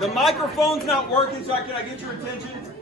The microphone's not working, so can I get your attention?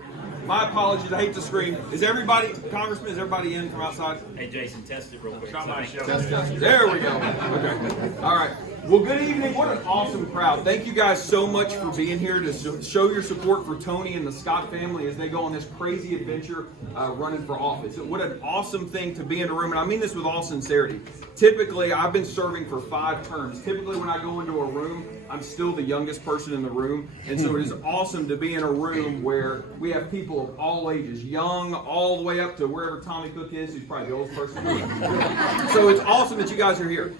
My apologies, I hate to scream. Is everybody, Congressman, is everybody in from outside? Hey, Jason, test it real quick. There we go. Okay. All right. Well, good evening. What an awesome crowd. Thank you guys so much for being here to show your support for Toni and the Scott family as they go on this crazy adventure running for office. What an awesome thing to be in a room, and I mean this with all sincerity. Typically, I've been serving for 5 terms. Typically, when I go into a room, I'm still the youngest person in the room, and so it is awesome to be in a room where we have people of all ages, young all the way up to wherever Tommy Cook is, who's probably the oldest person. So it's awesome that you guys are here.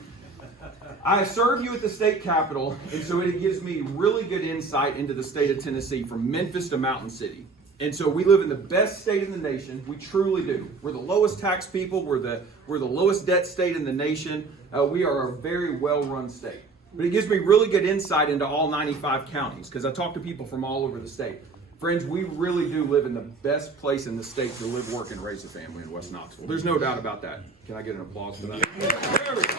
I serve you at the state capitol, and so it gives me really good insight into the state of Tennessee, from Memphis to Mountain City. And so we live in the best state in the nation. We truly do. We're the lowest tax people. We're the lowest debt state in the nation. We are a very well-run state. But it gives me really good insight into all 95 counties, because I talk to people from all over the state. Friends, we really do live in the best place in the state to live, work, and raise a family in West Knoxville. There's no doubt about that. Can I get an applause for that? There we go.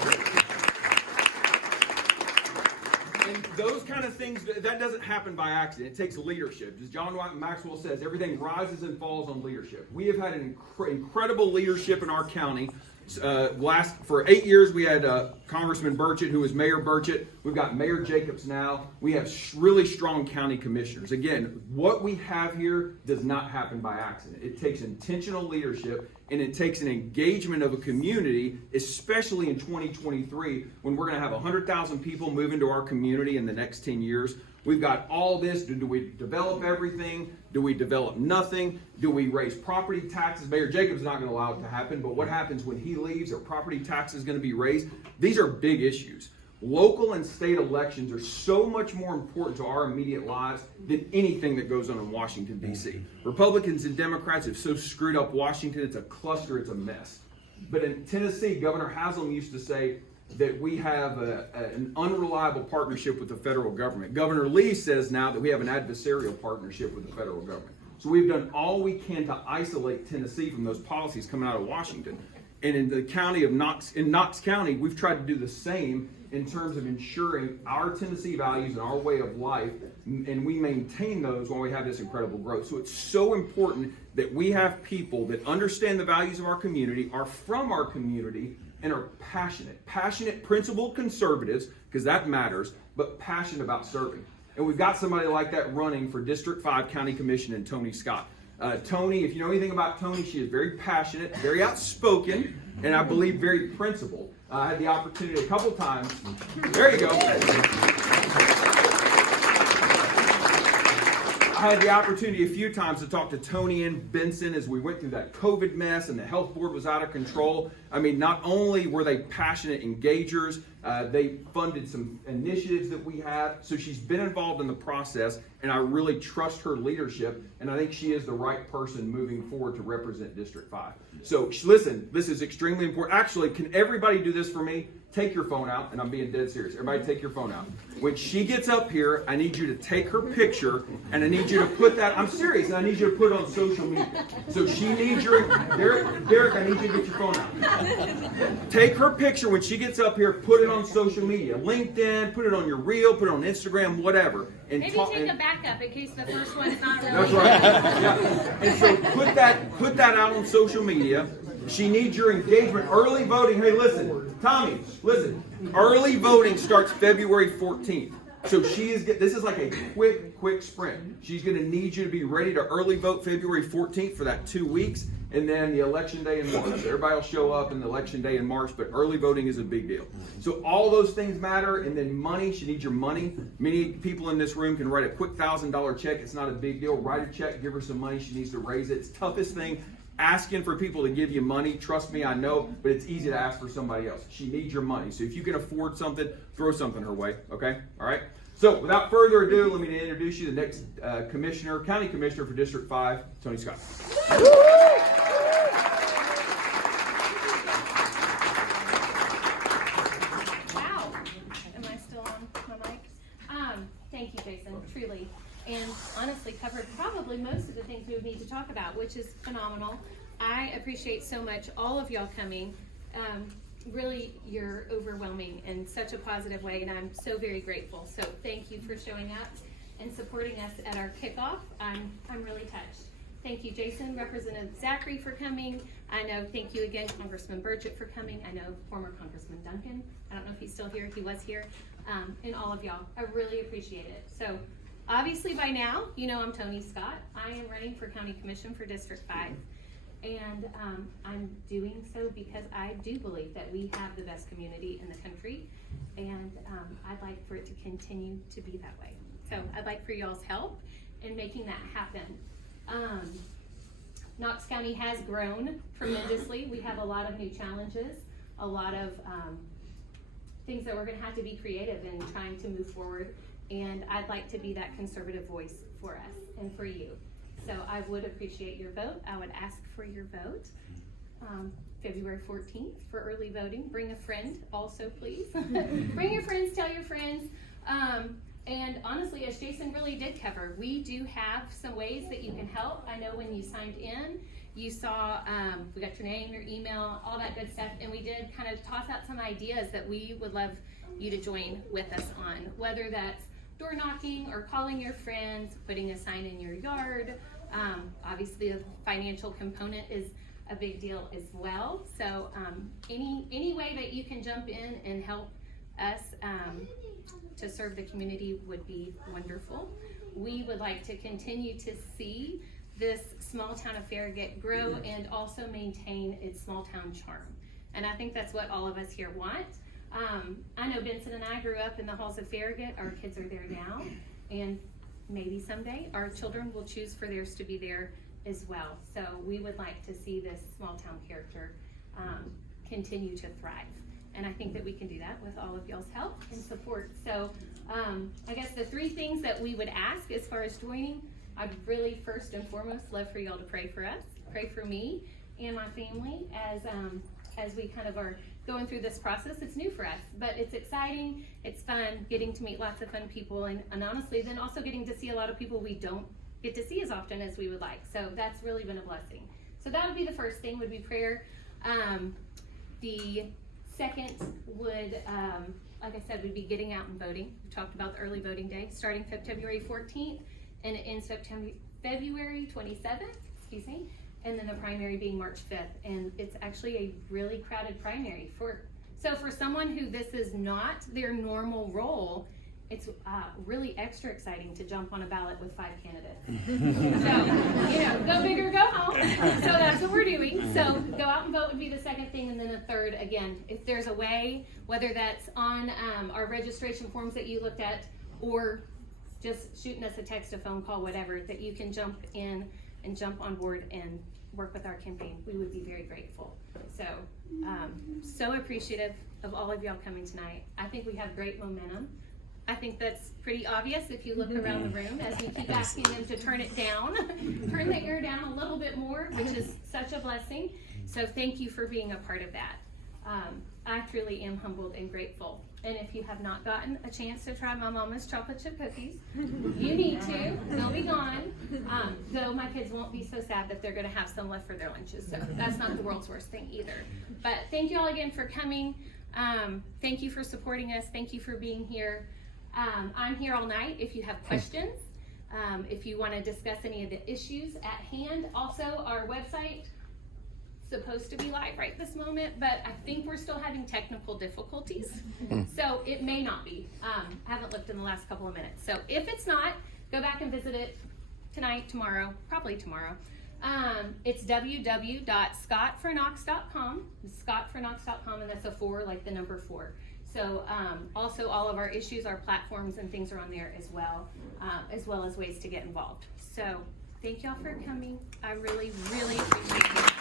And those kind of things, that doesn't happen by accident. It takes leadership. As John Maxwell says, everything rises and falls on leadership. We have had an incredible leadership in our county. For 8 years, we had Congressman Burchett, who was Mayor Burchett. We've got Mayor Jacobs now. We have really strong county commissioners. Again, what we have here does not happen by accident. It takes intentional leadership, and it takes an engagement of a community, especially in 2023, when we're going to have 100,000 people move into our community in the next 10 years. We've got all this. Do we develop everything? Do we develop nothing? Do we raise property taxes? Mayor Jacobs is not going to allow it to happen, but what happens when he leaves? Are property taxes going to be raised? These are big issues. Local and state elections are so much more important to our immediate lives than anything that goes on in Washington, D.C. Republicans and Democrats have so screwed up Washington, it's a cluster, it's a mess. But in Tennessee, Governor Haslam used to say that we have an unreliable partnership with the federal government. Governor Lee says now that we have an adversarial partnership with the federal government. So we've done all we can to isolate Tennessee from those policies coming out of Washington. And in the county of Knox, in Knox County, we've tried to do the same in terms of ensuring our Tennessee values and our way of life, and we maintain those while we have this incredible growth. So it's so important that we have people that understand the values of our community, are from our community, and are passionate, principled conservatives, because that matters, but passionate about serving. And we've got somebody like that running for District 5 County Commission in Toni Scott. Toni, if you know anything about Toni, she is very passionate, very outspoken, and I believe very principled. I had the opportunity a couple times. There you go. I had the opportunity a few times to talk to Toni and Benson as we went through that COVID mess and the health board was out of control. I mean, not only were they passionate engagers, they funded some initiatives that we have. So she's been involved in the process, and I really trust her leadership, and I think she is the right person moving forward to represent District 5. So listen, this is extremely important. Actually, can everybody do this for me? Take your phone out, and I'm being dead serious. Everybody take your phone out. When she gets up here, I need you to take her picture, and I need you to put that, I'm serious, and I need you to put it on social media. So she needs your, Derek, I need you to get your phone out. Take her picture when she gets up here, put it on social media. LinkedIn, put it on your reel, put it on Instagram, whatever. And maybe take a backup in case the first one's not really. That's right. Yeah. And so put that out on social media. She needs your engagement. Early voting. Hey, listen, Tommy, listen. Early voting starts February 14th. So this is like a quick sprint. She's going to need you to be ready to early vote February 14th for that 2 weeks, and then the election day in March. Everybody will show up in the election day in March, but early voting is a big deal. So all those things matter, and then money. She needs your money. Many people in this room can write a quick $1,000 check. It's not a big deal. Write a check, give her some money. She needs to raise it. It's the toughest thing. Asking for people to give you money, trust me, I know, but it's easy to ask for somebody else. She needs your money. So if you can afford something, throw something her way, okay? All right? So without further ado, let me introduce you to the next county commissioner for District 5, Toni Scott. Wow. Am I still on my mic? Thank you, Jason, truly. And honestly covered probably most of the things we would need to talk about, which is phenomenal. I appreciate so much all of y'all coming. Really, you're overwhelming in such a positive way, and I'm so very grateful. So thank you for showing up. and supporting us at our kickoff. I'm really touched. Thank you, Jason, Representative Zachary for coming. Thank you again, Congressman Burchett for coming. I know former Congressman Duncan. I don't know if he's still here. He was here. And all of y'all. I really appreciate it. So obviously by now, you know I'm Toni Scott. I am running for County Commission for District 5. And I'm doing so because I do believe that we have the best community in the country. And I'd like for it to continue to be that way. So I'd like for y'all's help in making that happen. Knox County has grown tremendously. We have a lot of new challenges, a lot of things that we're gonna have to be creative in trying to move forward. And I'd like to be that conservative voice for us and for you. So I would appreciate your vote. I would ask for your vote. February 14th for early voting. Bring a friend also, please. Bring your friends, tell your friends. And honestly, as Jason really did cover, we do have some ways that you can help. I know when you signed in, you saw, we got your name, your email, all that good stuff, and we did kind of toss out some ideas that we would love you to join with us on, whether that's door knocking or calling your friends, putting a sign in your yard. Obviously, the financial component is a big deal as well. So any way that you can jump in and help us to serve the community would be wonderful. We would like to continue to see this small town of Farragut grow and also maintain its small town charm. And I think that's what all of us here want. I know Benson and I grew up in the halls of Farragut. Our kids are there now, and maybe someday our children will choose for theirs to be there as well. So we would like to see this small town character continue to thrive. And I think that we can do that with all of y'all's help and support. So I guess the three things that we would ask as far as joining, I'd really first and foremost love for y'all to pray for us, pray for me and my family as we kind of are going through this process. It's new for us, but it's exciting, it's fun, getting to meet lots of fun people, and honestly, then also getting to see a lot of people we don't get to see as often as we would like. So that's really been a blessing. So that would be the first thing, would be prayer. The second would, like I said, would be getting out and voting. We talked about the early voting day, starting February 14th, and it ends February 27th, excuse me, and then the primary being March 5th. And it's actually a really crowded primary. So for someone who this is not their normal role, it's really extra exciting to jump on a ballot with 5 candidates. So, go big or go home. So that's what we're doing. So go out and vote would be the second thing. And then the third, again, if there's a way, whether that's on our registration forms that you looked at, or just shooting us a text, a phone call, whatever, that you can jump in and jump on board and work with our campaign, we would be very grateful. So, so appreciative of all of y'all coming tonight. I think we have great momentum. I think that's pretty obvious if you look around the room as we keep asking them to turn it down, turn the air down a little bit more, which is such a blessing. So thank you for being a part of that. I truly am humbled and grateful. And if you have not gotten a chance to try my mama's chocolate chip cookies, you need to. They'll be gone. Though my kids won't be so sad that they're going to have some left for their lunches. So that's not the world's worst thing either. But thank you all again for coming. Thank you for supporting us. Thank you for being here. I'm here all night if you have questions, if you want to discuss any of the issues at hand. Also, our website supposed to be live right this moment, but I think we're still having technical difficulties, so it may not be. I haven't looked in the last couple of minutes, so if it's not, go back and visit it tonight, tomorrow, probably tomorrow. It's www.scottforknox.com, scottforknox.com, and that's a 4, like the number 4. So also all of our issues, our platforms and things are on there as well as ways to get involved. So thank y'all for coming. I really, really appreciate it.